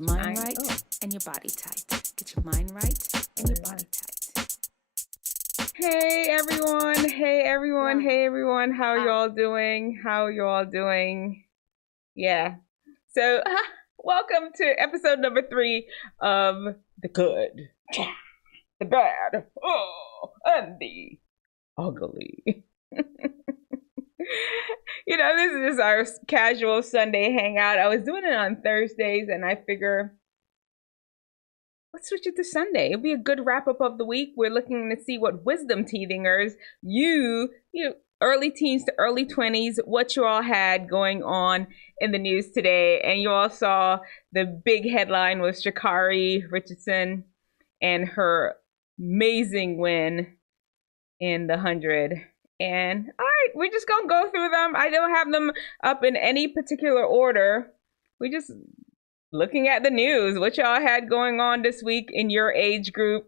Mind right and your body tight. Get your mind right and your body tight. Hey everyone, hey everyone, hey everyone. How y'all doing? How y'all doing? Yeah. So, welcome to episode number 3 of The Good, The Bad, and the Ugly. You know, this is just our casual Sunday hangout. I was doing it on Thursdays, and I figure let's switch it to Sunday. It'll be a good wrap up of the week. We're looking to see what Wisdomteethingers, you early teens to early 20s, what you all had going on in the news today. And you all saw the big headline was ShaCharri Richardson and her amazing win in the 100. And all right, we're just gonna go through them. I don't have them up in any particular order. We just looking at the news, what y'all had going on this week in your age group,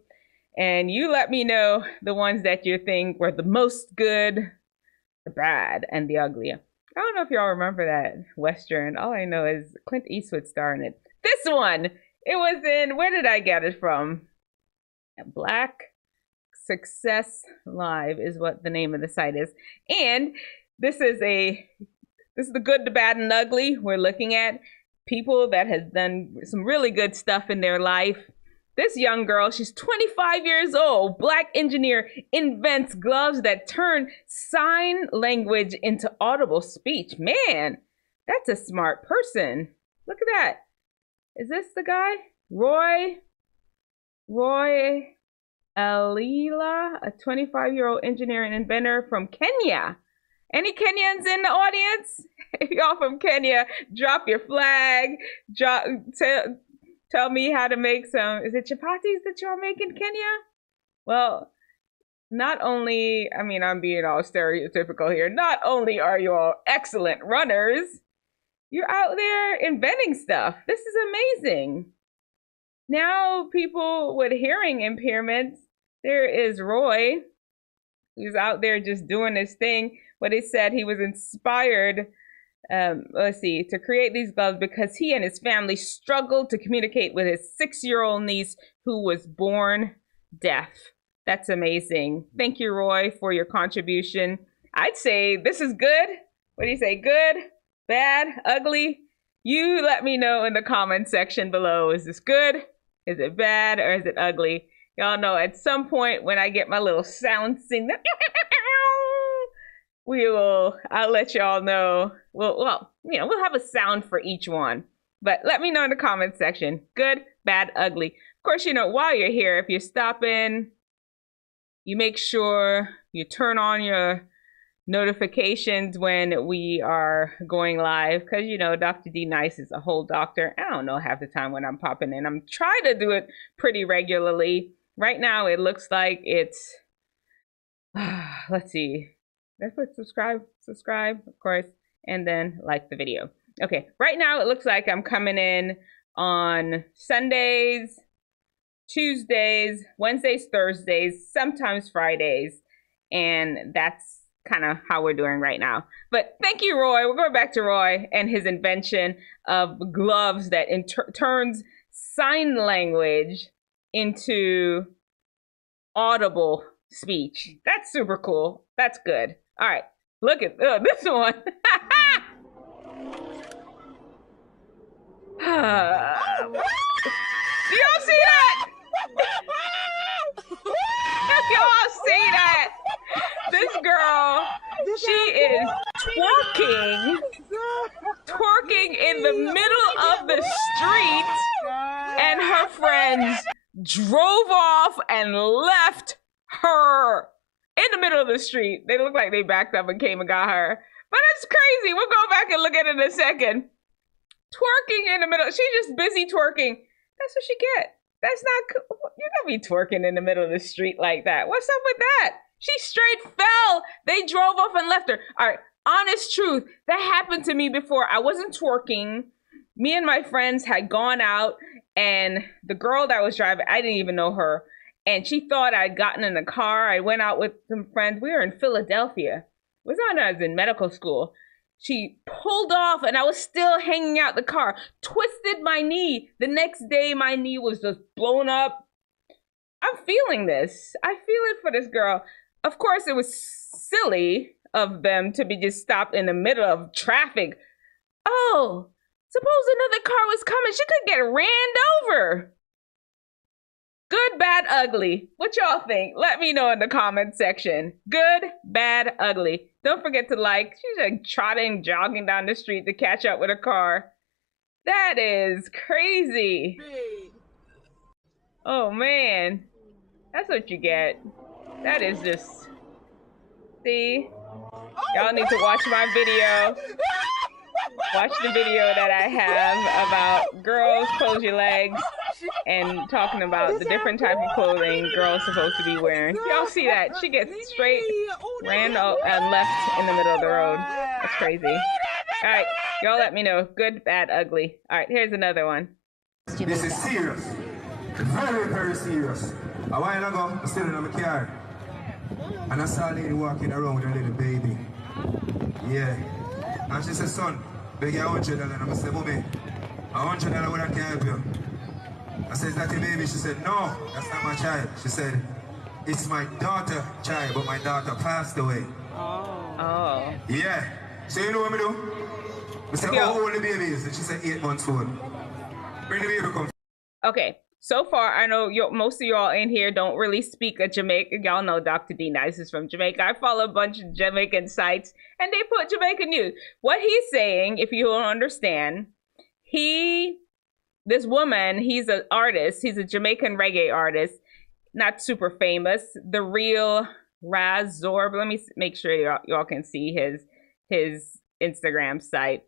and you let me know the ones that you think were the most good, the bad, and the ugly. I don't know if y'all remember that Western. All I know is Clint Eastwood starring it. This one, it was in, where did I get it from? Black Success Live is what the name of the site is. And this is the good, the bad, and ugly. We're looking at people that has done some really good stuff in their life. This young girl, she's 25 years old, Black engineer, invents gloves that turn sign language into audible speech. Man, that's a smart person. Look at that. Is this the guy? Roy Alila, a 25-year-old engineer and inventor from Kenya. Any Kenyans in the audience? If y'all from Kenya, drop your flag. Tell me how to make some. Is it chapatis that y'all make in Kenya? Well, not only, I mean, I'm being all stereotypical here. Not only are you all excellent runners, you're out there inventing stuff. This is amazing. Now, people with hearing impairments, there is Roy, who's out there just doing his thing. But it said he was inspired, to create these gloves because he and his family struggled to communicate with his 6-year-old niece who was born deaf. That's amazing. Thank you, Roy, for your contribution. I'd say this is good. What do you say? Good, bad, ugly? You let me know in the comment section below. Is this good? Is it bad? Or is it ugly? Y'all know at some point when I get my little sound sing, I'll let y'all know. We'll have a sound for each one. But let me know in the comment section. Good, bad, ugly. Of course, while you're here, if you're stopping, you make sure you turn on your notifications when we are going live. Because, Dr. D Nice is a whole doctor. I don't know half the time when I'm popping in. I'm trying to do it pretty regularly. Right now, it looks like it's, let's see. Let's put subscribe, of course, and then like the video. Okay, right now it looks like I'm coming in on Sundays, Tuesdays, Wednesdays, Thursdays, sometimes Fridays, and that's kind of how we're doing right now. But thank you, Roy. We're going back to Roy and his invention of gloves that turns sign language into audible speech. That's super cool. That's good. All right, look at this one. Do y'all see that? Y'all see that? This girl, she is twerking in the middle of the street, and her friends drove off and left her in the middle of the street. They look like they backed up and came and got her. But it's crazy. We'll go back and look at it in a second. Twerking in the middle. She's just busy twerking. That's what she get. That's not cool. You don't be twerking in the middle of the street like that. What's up with that? She straight fell. They drove off and left her. All right, honest truth. That happened to me before. I wasn't twerking. Me and my friends had gone out, and the girl that was driving, I didn't even know her. And she thought I'd gotten in the car. I went out with some friends. We were in Philadelphia. It was when I was in medical school. She pulled off and I was still hanging out the car, twisted my knee. The next day, my knee was just blown up. I'm feeling this. I feel it for this girl. Of course, it was silly of them to be just stopped in the middle of traffic. Oh, suppose another car was coming. She could get ran over. Good, bad, ugly. What y'all think? Let me know in the comment section. Good, bad, ugly. Don't forget to like. She's like trotting, jogging down the street to catch up with a car. That is crazy. Oh man, that's what you get. That is just, see? Y'all need to watch my video. Watch the video that I have about girls close your legs and talking about the different type of clothing girls supposed to be wearing. Y'all see that? She gets straight ran and left in the middle of the road. That's crazy. All right, y'all let me know. Good, bad, ugly. All right, here's another one. This is serious. Very, very serious. A while ago, I still in my car. And I saw a lady walking around with a little baby. Yeah. And she said, son, beg you $100. And I said, mommy, $100 would I can help you. I said, is that your baby? She said, no, that's not my child. She said, it's my daughter child, but my daughter passed away. Oh. Yeah. So you know what I do? I said, how old the baby is? And she said, 8 months old. Bring the baby, come. Okay. So far, I know most of y'all in here don't really speak a Jamaican. Y'all know Dr. D Nice is from Jamaica. I follow a bunch of Jamaican sites, and they put Jamaican news. What he's saying, if you don't understand, this woman, he's an artist. He's a Jamaican reggae artist, not super famous. The real Raz Zorb. Let me make sure y'all can see his Instagram site,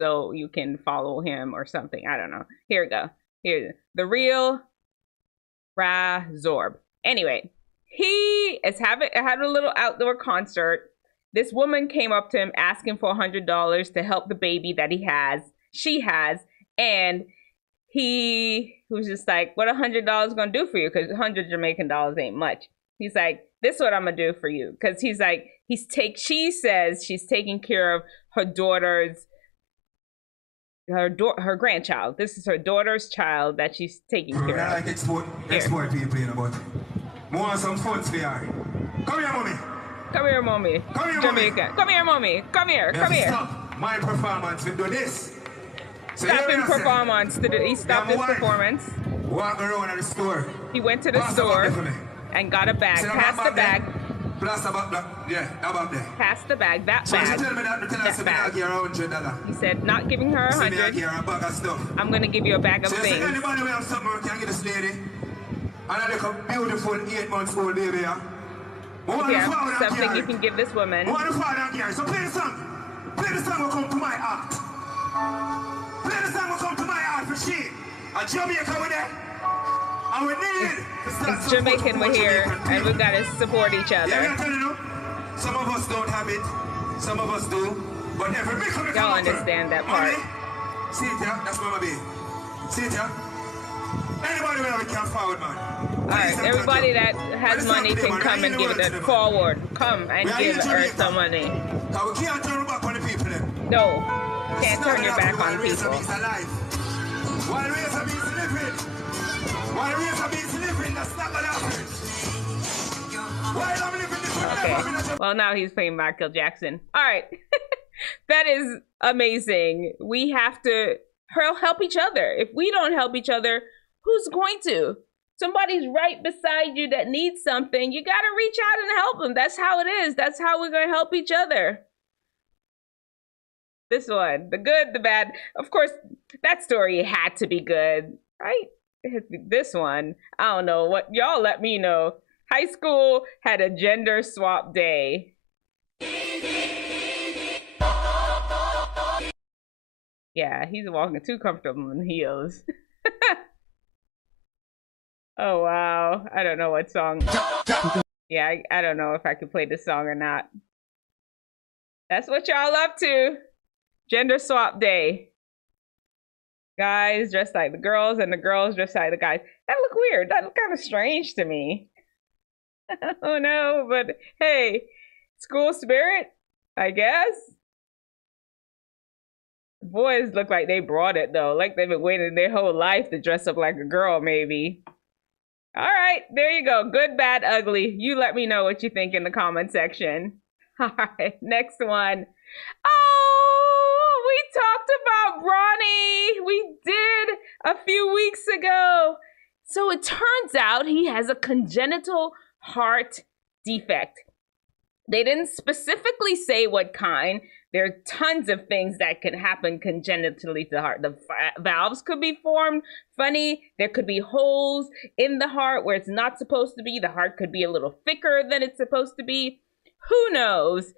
so you can follow him or something. I don't know. Here we go. Here's the real Razorb. Anyway, he is had a little outdoor concert. This woman came up to him asking for $100 to help the baby that she has, and he was just like, "What $100 gonna do for you?" Because 100 Jamaican dollars ain't much. He's like, "This is what I'm gonna do for you," because he's like, she says she's taking care of her daughter's. Her grandchild. This is her daughter's child that she's taking care of. I like export people, you know, but I want some funds for her. Come here, mommy. Come here, mommy. Come here, Jamaica. mommy. Come here, mommy. Come here. Come here. Stop my performance to do this. So Stop his performance. He stopped his performance. Walk around at the store. He went to the store and got a bag. Pass the bag. Plus about that. Yeah, about that. Pass the bag. That so bag. So tell me that bag. He said, not giving her 100. I'm going to give you a bag of things. So anybody will have something can get this lady. And I look a beautiful 8 months old baby. Yeah, something you can give this woman. So play the song. Play the song will come to my heart. Play the song will come to my heart for she. A Jamaica with that. And we need it's Jamaican we're here, and we've got to support each other. Yeah, I'm telling you, some of us don't have it, some of us do, but every big come y'all understand that part. See it, yeah? That's Mama B. See it, yeah? Anybody where we can forward, man. Alright, everybody that has money can come and give it forward. Come and give her some money. Now we can't turn back on the people then. No, can't turn your back on people. While Razor Beats living. While Razor Beats living, that's not gonna happen. While I'm living this okay. Well, now he's playing Michael Jackson. All right. That is amazing. We have to help each other. If we don't help each other, who's going to? Somebody's right beside you that needs something. You got to reach out and help them. That's how it is. That's how we're going to help each other. This one, the good, the bad. Of course, that story had to be good, right? This one, I don't know what y'all let me know. High school had a gender swap day. Yeah, he's walking too comfortable in heels. Oh, wow. I don't know what song. Yeah, I don't know if I could play this song or not. That's what y'all up to. Gender swap day. Guys dressed like the girls and the girls dressed like the guys. That look weird. That look kind of strange to me. Oh no, but hey, school spirit, I guess. Boys look like they brought it though. Like they've been waiting their whole life to dress up like a girl, maybe. All right, there you go. Good, bad, ugly. You let me know what you think in the comment section. All right, next one. Oh, we talked about Bronny. We did a few weeks ago. So it turns out he has a congenital heart defect. They didn't specifically say what kind. There are tons of things that can happen congenitally to the heart. The valves could be formed funny. There could be holes in the heart where it's not supposed to be. The heart could be a little thicker than it's supposed to be. Who knows?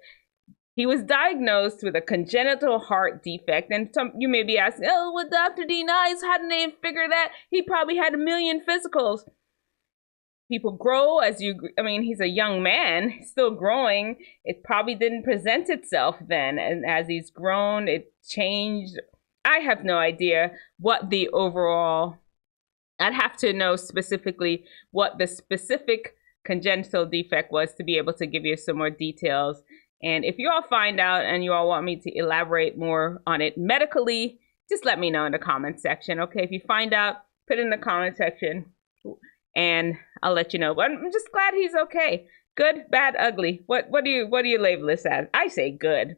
He was diagnosed with a congenital heart defect. And you may be asking, oh, well, Dr. D. Nice, how did they figure that? He probably had a million physicals. People grow as you, I mean, he's a young man, still growing. It probably didn't present itself then. And as he's grown, it changed. I have no idea what the overall, I'd have to know specifically what the specific congenital defect was to be able to give you some more details. And if you all find out and you all want me to elaborate more on it medically, just let me know in the comment section. Okay, if you find out, put it in the comment section and I'll let you know. But I'm just glad he's okay. Good, bad, ugly. What do you label this as? I say good.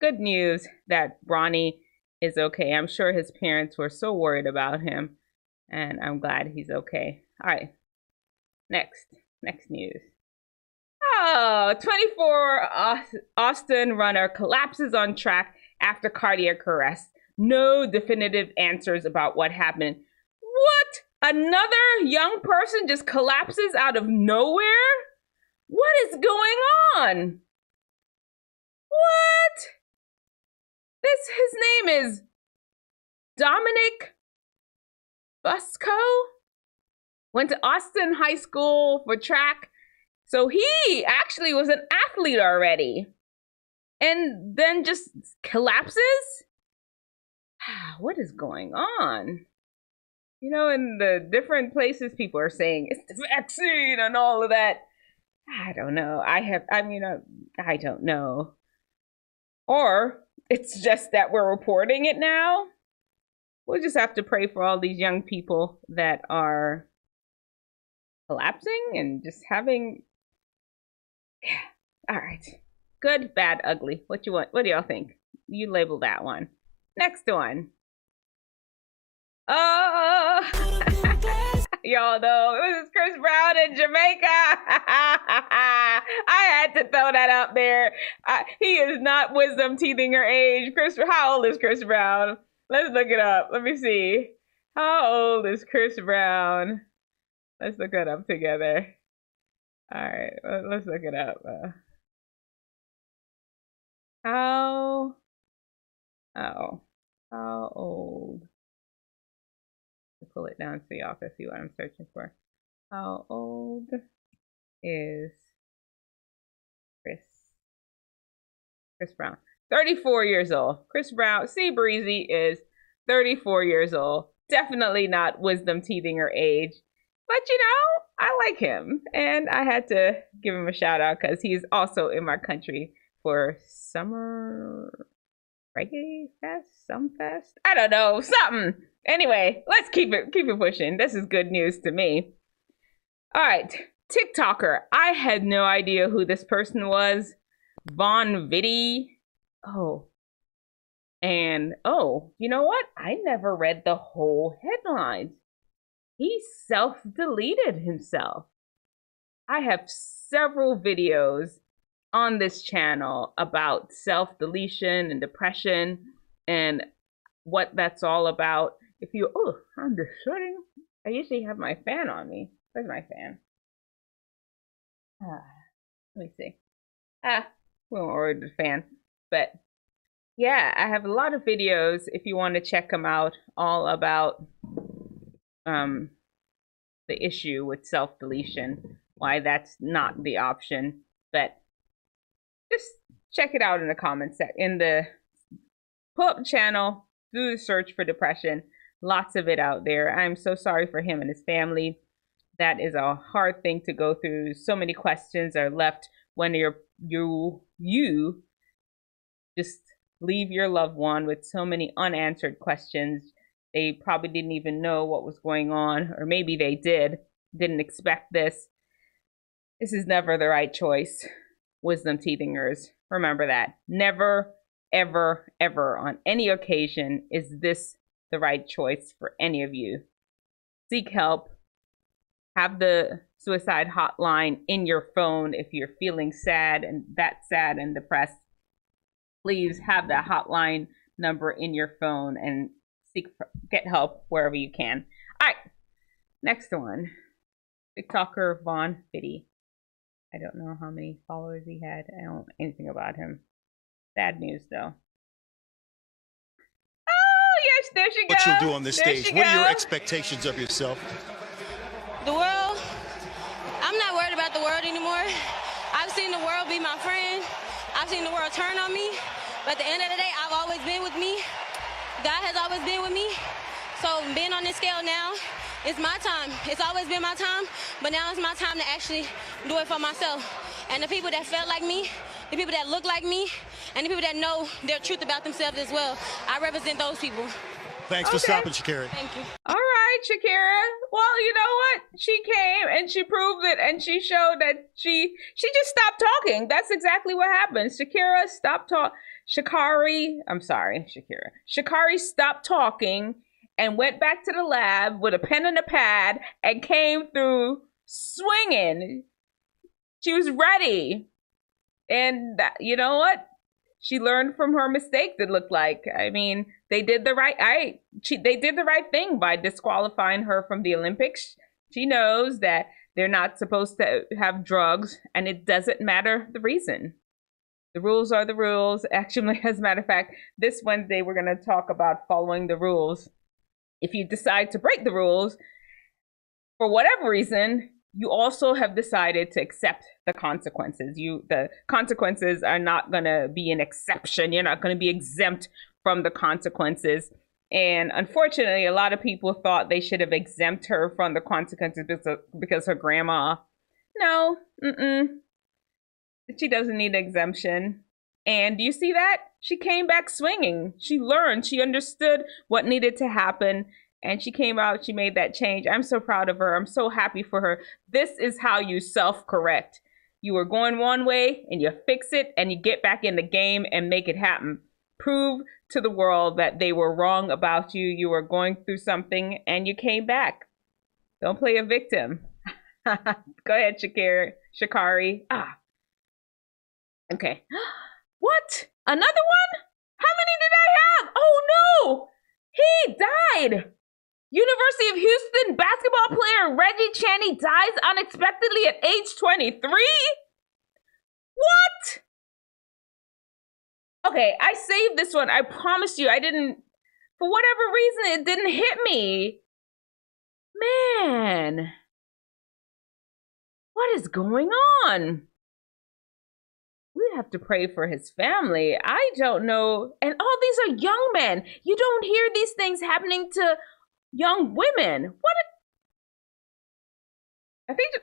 Good news that Bronny is okay. I'm sure his parents were so worried about him, and I'm glad he's okay. All right. Next news. Oh, 24 Austin runner collapses on track after cardiac arrest. No definitive answers about what happened. What? Another young person just collapses out of nowhere? What is going on? What? His name is Dominic Busco. Went to Austin High School for track. So he actually was an athlete already. And then just collapses? What is going on? You know, in the different places, people are saying it's the vaccine and all of that. I don't know. I don't know. Or it's just that we're reporting it now. We'll just have to pray for all these young people that are collapsing and just having. Yeah. All right. Good, bad, ugly. What you want? What do y'all think? You label that one. Next one. Oh, y'all know it was Chris Brown in Jamaica. I had to throw that out there. He is not Wisdomteethinger age. How old is Chris Brown? Let's look it up. Let me see. How old is Chris Brown? Let's look it up together. All right, let's look it up. How old? Pull it down so y'all can see what I'm searching for. How old is Chris Brown? 34 years old. Chris Brown, see Breezy is 34 years old. Definitely not Wisdomteethinger age. But you know, I like him. And I had to give him a shout out because he's also in my country for Summer Reggae Fest? Sumfest? I don't know, something. Anyway, let's keep it pushing. This is good news to me. All right, TikToker. I had no idea who this person was. Von Viddy. Oh. And, you know what? I never read the whole headlines. He self-deleted himself. I have several videos on this channel about self-deletion and depression and what that's all about. If you, I'm just sweating. I usually have my fan on me. Where's my fan? Let me see. We won't order the fan. But yeah, I have a lot of videos if you want to check them out, all about the issue with self-deletion, why that's not the option. But just check it out in the comments in the pull-up channel. Do the search for depression. Lots of it out there. I'm so sorry for him and his family. That is a hard thing to go through. So many questions are left when you just leave your loved one with so many unanswered questions. They probably didn't even know what was going on, or maybe they didn't expect this. This is never the right choice, Wisdomteethingers. Remember that. Never, ever, ever on any occasion is this the right choice for any of you. Seek help. Have the suicide hotline in your phone if you're feeling sad and depressed. Please have that hotline number in your phone and get help wherever you can. All right, next one. TikToker Von Fitty. I don't know how many followers he had. I don't know anything about him. Sad news, though. Oh, yes, there she goes. What you'll do on this stage. What are your expectations of yourself? The world, I'm not worried about the world anymore. I've seen the world be my friend. I've seen the world turn on me. But at the end of the day, I've always been with me. God has always been with me. So being on this scale now, it's my time. It's always been my time, but now it's my time to actually do it for myself. And the people that felt like me, the people that look like me, and the people that know their truth about themselves as well, I represent those people. Thanks for stopping, ShaCharri. Thank you. All right, ShaCharri. Well, you know what? She came and she proved it, and she showed that she just stopped talking. That's exactly what happened. ShaCharri stopped talking. ShaCharri stopped talking and went back to the lab with a pen and a pad and came through swinging. She was ready. And you know what? She learned from her mistakes, it looked like. I mean, they did the right thing by disqualifying her from the Olympics. She knows that they're not supposed to have drugs, and it doesn't matter the reason. The rules are the rules. Actually, as a matter of fact, this Wednesday we're going to talk about following the rules. If you decide to break the rules, for whatever reason, you also have decided to accept the consequences. The consequences are not going to be an exception. You're not going to be exempt from the consequences. And unfortunately, a lot of people thought they should have exempt her from the consequences because her grandma. No, she doesn't need exemption. And do you see that? She came back swinging. She learned. She understood what needed to happen. And she came out. She made that change. I'm so proud of her. I'm so happy for her. This is how you self-correct. You were going one way and you fix it and you get back in the game and make it happen. Prove to the world that they were wrong about you. You were going through something and you came back. Don't play a victim. Go ahead, ShaCharri. Okay. What? Another one? How many did I have? Oh no! He died! University of Houston basketball player Reggie Chaney dies unexpectedly at age 23? What? Okay, I saved this one. I promise you, I didn't, for whatever reason, it didn't hit me. Man. What is going on? We have to pray for his family. I don't know. And all these are young men. You don't hear these things happening to young women. I think,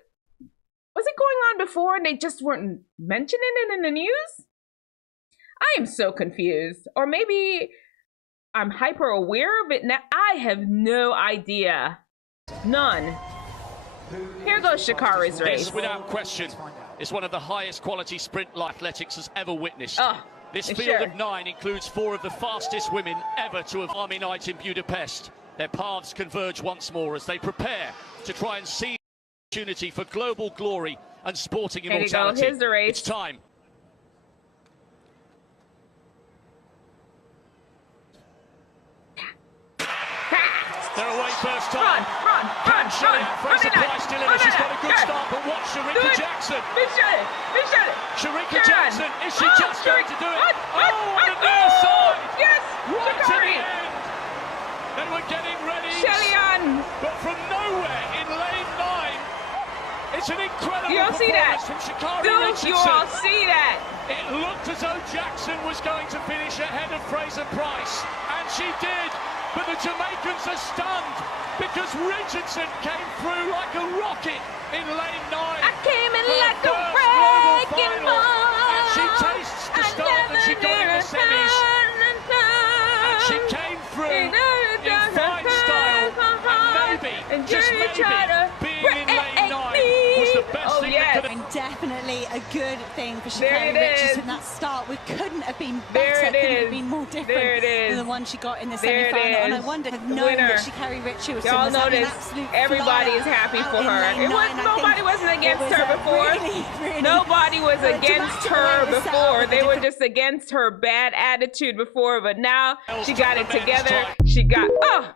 was it going on before and they just weren't mentioning it in the news? I am so confused. Or maybe I'm hyper aware of it now. I have no idea. None. Here goes ShaCharri's race. This, without question, is one of the highest quality sprint athletics has ever witnessed. This field of 9 includes 4 of the fastest women ever to have Army Night in Budapest. Their paths converge once more as they prepare to try and seize the opportunity for global glory and sporting immortality. Here's the race. It's time. They're away first time. Can Shelly Fraser Price deliver? She's got a good start, but watch Sharika Jackson. Sharika Jackson, is she just going to do it? Oh, on the near side. Yes, right to the ShaCharri. end. And we're getting ready. Shelly on. But from nowhere in lane 9, it's an incredible performance from ShaCharri Richardson. Don't you all see that? It looked as though Jackson was going to finish ahead of Fraser Price, and she did. But the Jamaicans are stunned because Richardson came through like a rocket in lane 9. I came in like a wrecking ball. And she tastes the start that she got in the semis. And just you maybe try to being in lane 9 was the best thing that could have... Definitely a good thing for There ShaCharri it is. Richardson. That start couldn't have been There better, it couldn't is. have been more different There it is. than the one she got in the There it semi-final. And I is. wonder, have The known winner. that ShaCharri Richardson Y'all was having an notice absolute everybody is flyer happy out for in her. lane It was 9. I nobody think wasn't it against was her a before. really Nobody was against dramatic way her it was set up before. with They the were different- just against her bad attitude before, but now she got it Took the men's together. time. She got, oh,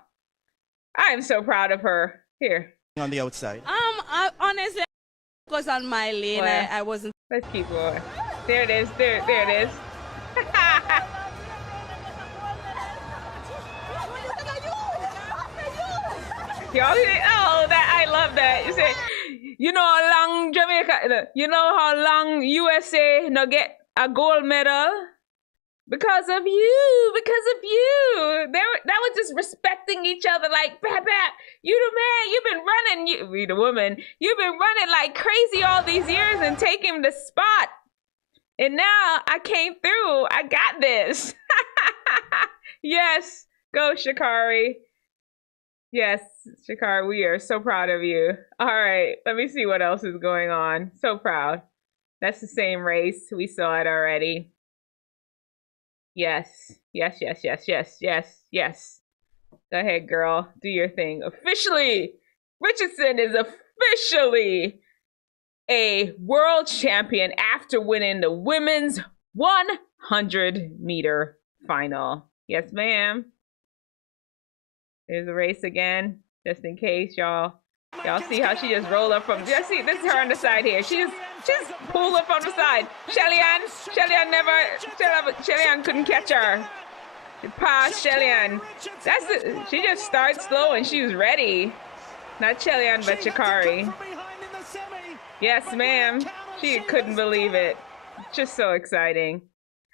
I am so proud of her. Here, On the outside. I honestly was on my lane. Well. I wasn't. let's keep going. There it is. There it is. Y'all hear it? Oh, that I love that. You say, you know how long Jamaica, you know how long USA no get a gold medal? Because of you, that was just respecting each other, like, pat, you the man, you've been running, you the woman, you've been running like crazy all these years and taking the spot. And now I came through, I got this. Yes, go ShaCharri. Yes, ShaCharri, we are so proud of you. All right, let me see what else is going on. So proud. That's the same race, we saw it already. Yes. Go ahead, girl. Do your thing. Officially, Richardson is officially a world champion after winning the women's 100-meter final. Yes, ma'am. There's a race again, just in case, y'all. Y'all see how she just rolled up from, just see, this is her on the side here. She just pulled up on the side. Shelly-Ann couldn't catch her. She passed Shelly-Ann. That's it. She just started slow and she was ready. Not Shelly-Ann, but ShaCharri. Yes, ma'am. She couldn't believe it. Just so exciting.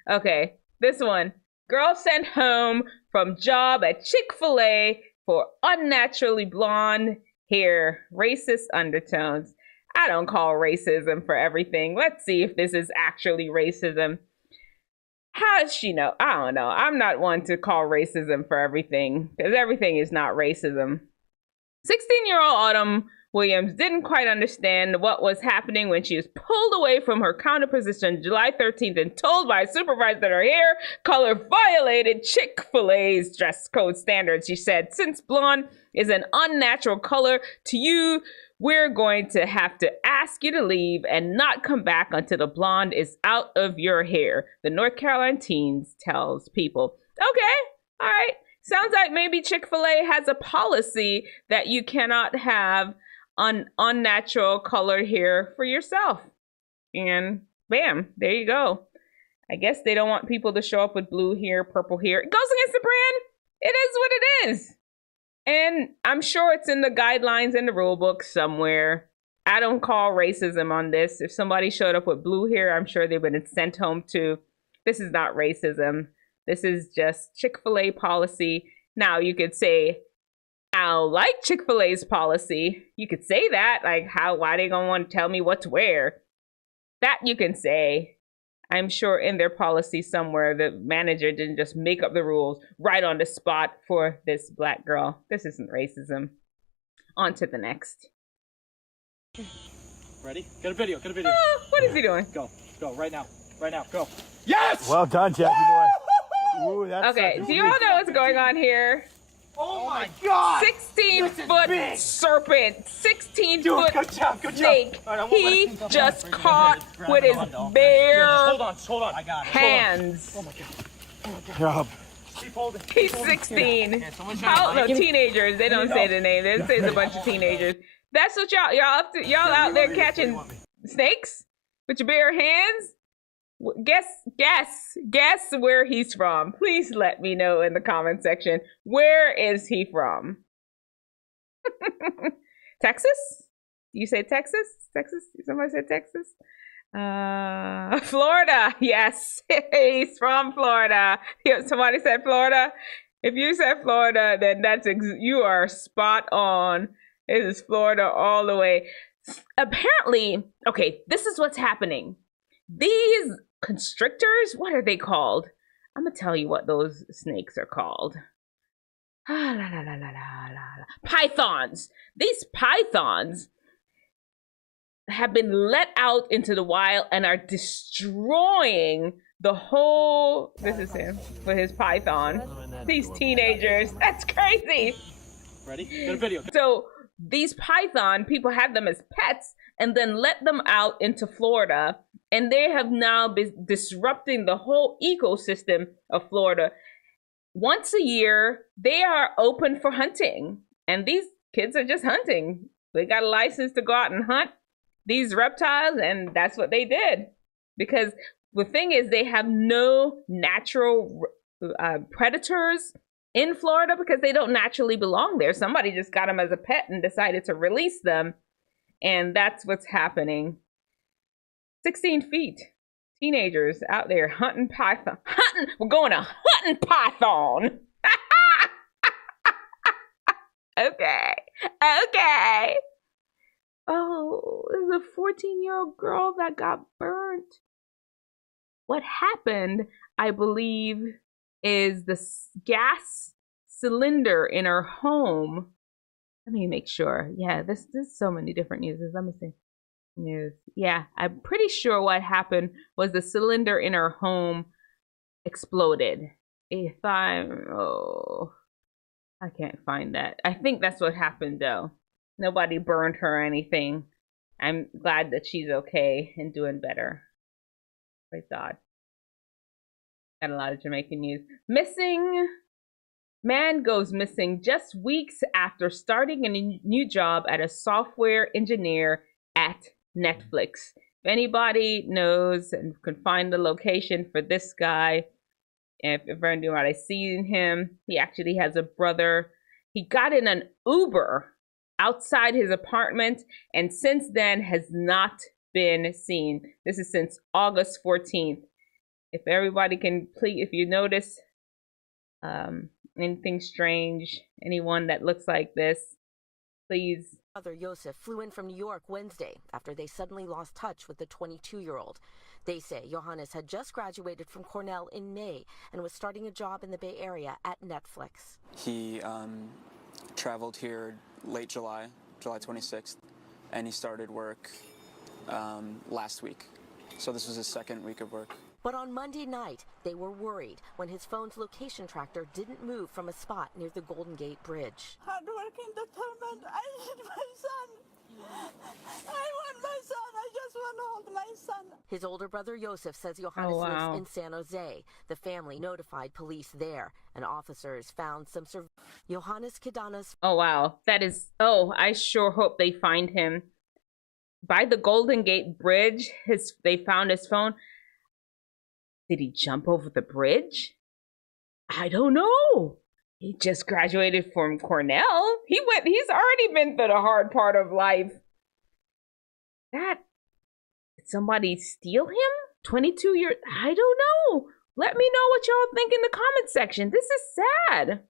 Okay, this one. Girl sent home from job at Chick-fil-A for unnaturally blonde hair. Racist undertones. I don't call racism for everything. Let's see if this is actually racism. How does she know? I don't know. I'm not one to call racism for everything, because everything is not racism. 16-year-old Autumn Williams didn't quite understand what was happening when she was pulled away from her counter position July 13th and told by a supervisor that her hair color violated Chick-fil-A's dress code standards. She said, "Since blonde is an unnatural color to you, we're going to have to ask you to leave and not come back until the blonde is out of your hair," the North Carolina teens tells People. Okay, all right. Sounds like maybe Chick-fil-A has a policy that you cannot have unnatural colored hair for yourself. And bam, there you go. I guess they don't want people to show up with blue hair, purple hair. It goes against the brand. It is what it is. And I'm sure it's in the guidelines in the rule book somewhere. I don't call racism on this. If somebody showed up with blue hair, I'm sure they've been sent home too. This is not racism. This is just Chick-fil-A policy. Now you could say, I don't like Chick-fil-A's policy. You could say that, like, why they gonna want to tell me what to wear? That you can say. I'm sure in their policy somewhere, the manager didn't just make up the rules right on the spot for this black girl. This isn't racism. On to the next. Ready? Get a video, What is he doing? Go, right now, go. Yes! Well done, Jackie boy. Ooh, that's Okay, do you all know what's going on here? Oh my God! 16-foot serpent, 16-foot good job. snake. He just caught with his bare Hold on. I got it. hands. Oh my God. Good job. Keep holding. He's 16. How, no, teenagers. They don't say the name. They say it's a bunch of teenagers. That's what y'all up to. Y'all out there catching snakes with your bare hands. Guess where he's from. Please let me know in the comment section. Where is he from? Texas? Do you say Texas? Texas? Somebody said Texas? Florida. Yes, he's from Florida. Somebody said Florida. If you said Florida, then you are spot on. It is Florida all the way. Apparently, okay, this is what's happening. These constrictors, what are they called? I'm gonna tell you what those snakes are called. Pythons. These pythons have been let out into the wild and are destroying the whole. This is him with his python. These teenagers. That's crazy. Ready? Get a video. So these python, people had them as pets and then let them out into Florida. And they have now been disrupting the whole ecosystem of Florida. Once a year, they are open for hunting. And these kids are just hunting. They got a license to go out and hunt these reptiles, and that's what they did. Because the thing is, they have no natural predators in Florida because they don't naturally belong there. Somebody just got them as a pet and decided to release them. And that's what's happening. 16 feet. Teenagers out there hunting python. Hunting! We're going to hunting python. Okay. Okay. Oh, there's a 14-year-old girl that got burnt. What happened, I believe, is the gas cylinder in her home. Let me make sure. Yeah, there's so many different news. Let me see. News. Yeah, I'm pretty sure what happened was the cylinder in her home exploded. If I can't find that. I think that's what happened though. Nobody burned her or anything. I'm glad that she's okay and doing better. Praise God. Got a lot of Jamaican news. Missing. Man goes missing just weeks after starting a new job as a software engineer at Netflix. If anybody knows and can find the location for this guy, if anybody seen him, he actually has a brother. He got in an Uber outside his apartment and since then has not been seen. This is since August 14th. If everybody can please, if you notice anything strange, anyone that looks like this, please. Brother Yosef flew in from New York Wednesday after they suddenly lost touch with the 22-year-old. They say Johannes had just graduated from Cornell in May and was starting a job in the Bay Area at Netflix. He traveled here late July 26th, and he started work last week. So this was his second week of work. But on Monday night, they were worried when his phone's location tracker didn't move from a spot near the Golden Gate Bridge. Hardworking, determined. I need my son. I want my son. I just want to hold my son. His older brother Yosef says Johannes lives in San Jose. The family notified police there, and officers found some Johannes Kidana's. Oh, wow. That is. Oh, I sure hope they find him. By the Golden Gate Bridge, they found his phone. Did he jump over the bridge? I don't know. He just graduated from Cornell. He's already been through the hard part of life. Did somebody steal him? 22 years, I don't know. Let me know what y'all think in the comment section. This is sad.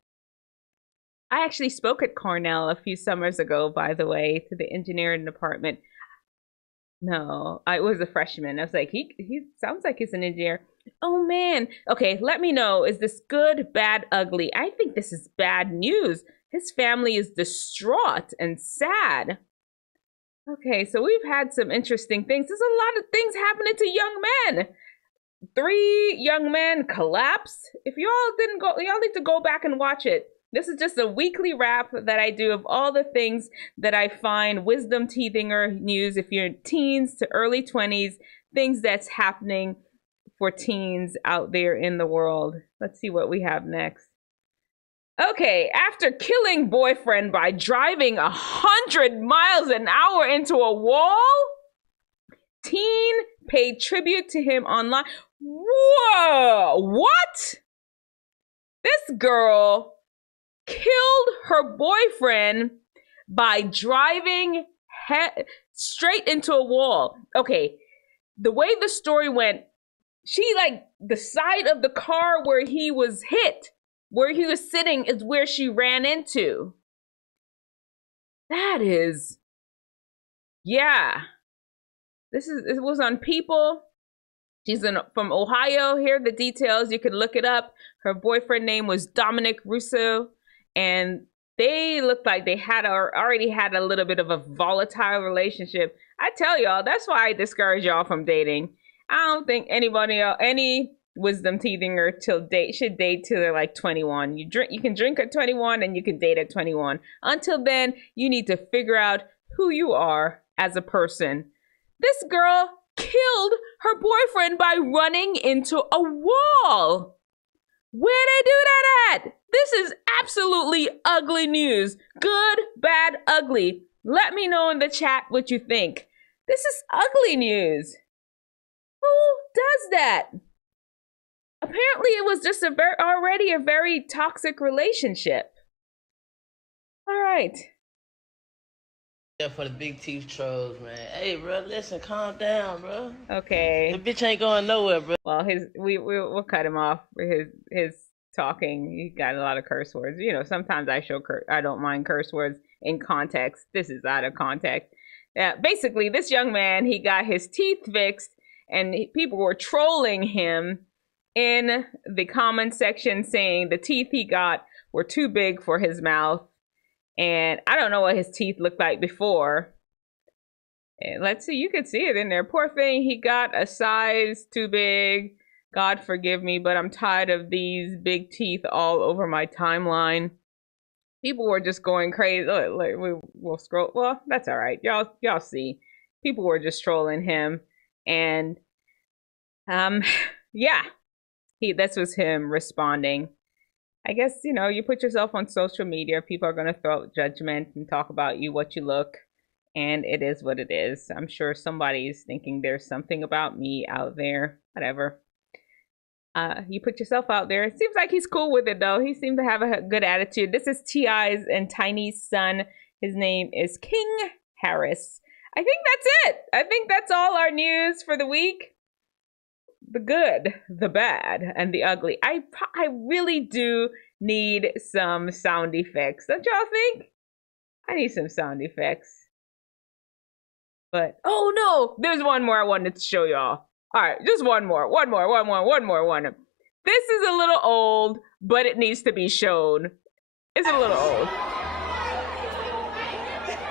I actually spoke at Cornell a few summers ago, by the way, to the engineering department. No, I was a freshman. I was like, he sounds like he's an engineer. Oh man. Okay, let me know. Is this good, bad, ugly? I think this is bad news. His family is distraught and sad. Okay, so we've had some interesting things. There's a lot of things happening to young men. 3 young men collapsed. If y'all didn't go, y'all need to go back and watch it. This is just a weekly wrap that I do of all the things that I find Wisdomteethinger news. If you're teens to early 20s, things that's happening for teens out there in the world. Let's see what we have next. Okay, after killing boyfriend by driving 100 miles an hour into a wall, teen paid tribute to him online. Whoa, what? This girl killed her boyfriend by driving straight into a wall. Okay, the way the story went, she the side of the car where he was hit, where he was sitting, is where she ran into. That is, yeah. It was on People. She's from Ohio. Here are the details. You can look it up. Her boyfriend name was Dominic Russo. and they looked like they had already had a little bit of a volatile relationship. I tell y'all, that's why I discourage y'all from dating. I don't think anybody else, any Wisdomteethinger should date till they're like 21. You can drink at 21 and you can date at 21. Until then, you need to figure out who you are as a person. This girl killed her boyfriend by running into a wall. Where'd they do that at? This is absolutely ugly news. Good, bad, ugly. Let me know in the chat what you think. This is ugly news. Who does that? Apparently it was just already a very toxic relationship. All right. Yeah, for the big teeth trolls, man. Hey, bro, listen, calm down, bro. Okay. The bitch ain't going nowhere, bro. Well, we'll cut him off for his talking. He got a lot of curse words. You know, sometimes I don't mind curse words in context. This is out of context. Basically, this young man, he got his teeth fixed, and people were trolling him in the comment section saying the teeth he got were too big for his mouth. And I don't know what his teeth looked like before. And let's see, you can see it in there. Poor thing, he got a size too big. God forgive me, but I'm tired of these big teeth all over my timeline. People were just going crazy. We'll scroll. Well, that's all right. Y'all see. People were just trolling him. And yeah. This was him responding. I guess, you know, you put yourself on social media, people are going to throw out judgment and talk about you, what you look, and it is what it is. I'm sure somebody's thinking there's something about me out there, whatever. You put yourself out there. It seems like he's cool with it, though. He seemed to have a good attitude. This is T.I.'s and Tiny's son. His name is King Harris. I think that's it. I think that's all our news for the week. The good, the bad, and the ugly. I really do need some sound effects. Don't y'all think? I need some sound effects. But, oh no, there's one more I wanted to show y'all. All right, just one more. This is a little old, but it needs to be shown. It's a little old.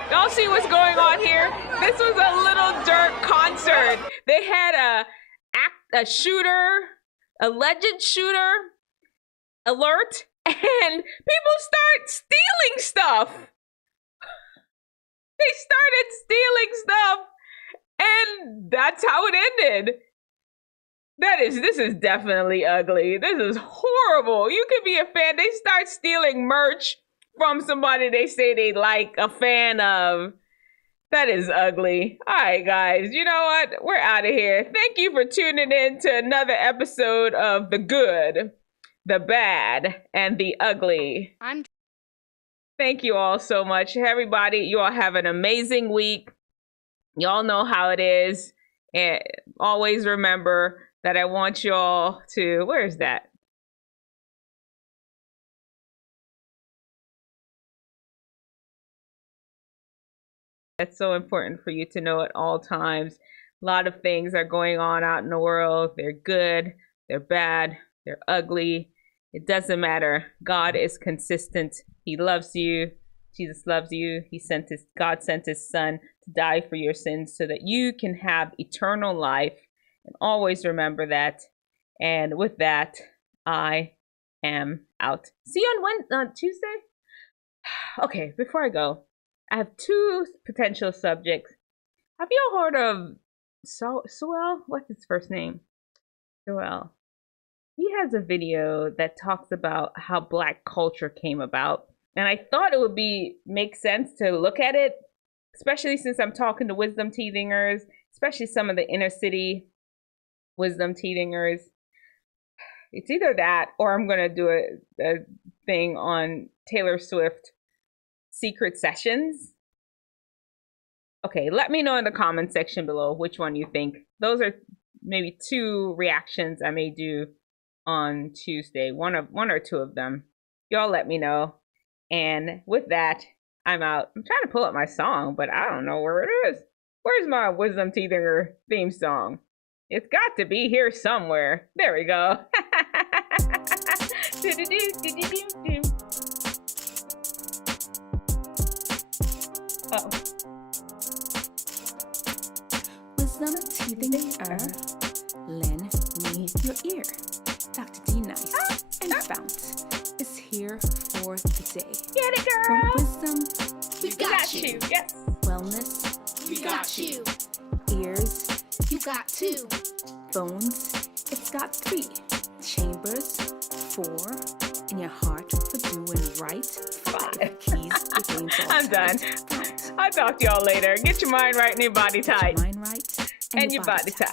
Y'all see what's going on here? This was a Little Dirk concert. They had a shooter, alleged shooter alert, and people start stealing stuff. They started stealing stuff, and that's how it ended. This is definitely ugly. This is horrible. You could be a fan. They start stealing merch from somebody they say they like, a fan of. That is ugly. All right, guys. You know what? We're out of here. Thank you for tuning in to another episode of The Good, The Bad, and The Ugly. Thank you all so much. Everybody, you all have an amazing week. Y'all know how it is. And always remember that I want y'all to... Where is that? That's so important for you to know at all times. A lot of things are going on out in the world. They're good, they're bad, they're ugly. It doesn't matter. God is consistent. He loves you. Jesus loves you. God sent his son to die for your sins so that you can have eternal life. And always remember that. And with that, I am out. See you on Tuesday? Okay, before I go, I have two potential subjects. Have y'all heard of Soel? What's his first name? Soel. He has a video that talks about how Black culture came about. And I thought it would make sense to look at it, especially since I'm talking to Wisdomteethingers, especially some of the inner city Wisdomteethingers. It's either that or I'm going to do a thing on Taylor Swift secret sessions. Okay, let me know in the comment section below which one you think. Those are maybe two reactions I may do on Tuesday. One or two of them. Y'all let me know. And with that, I'm out. I'm trying to pull up my song, but I don't know where it is. Where's my Wisdomteethinger theme song? It's got to be here somewhere. There we go. Uh-oh. Wisdomteethinger, lend me your ear. Dr. D Nice and Fount is here for the day. Get it, girl. From wisdom, we got you. Yes. Wellness, we got you. Ears, you got 2. Bones, it's got 3. Chambers, 4. In your heart for doing right. 5 keys to gain. I'm done. I'll talk to y'all later. Get your mind right and your body tight. Get your mind right and your body tight.